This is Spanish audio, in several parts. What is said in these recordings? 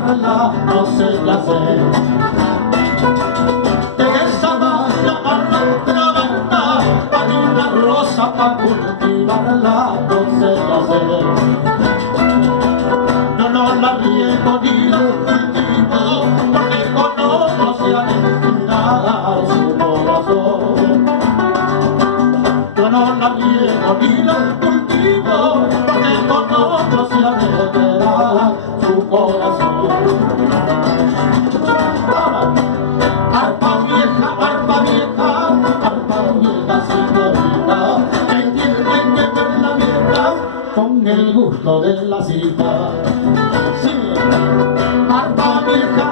cultivarla, no sé qué hacer. En esa malla a la otra banda hay una rosa para cultivarla, no sé qué hacer. No la riego ni la cultivo, porque con otros se aventurará su corazón. Yo no la riego ni la cultivo, porque con otros se aventurará su corazón. Arpa vieja, señorita, que tienen que ver la vieja con el gusto de la cita. Sí. Arpa vieja,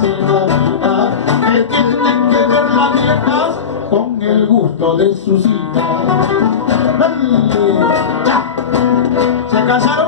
señorita, que tienen que ver las viejas con el gusto de su cita. ¡Ya! ¿Se casaron?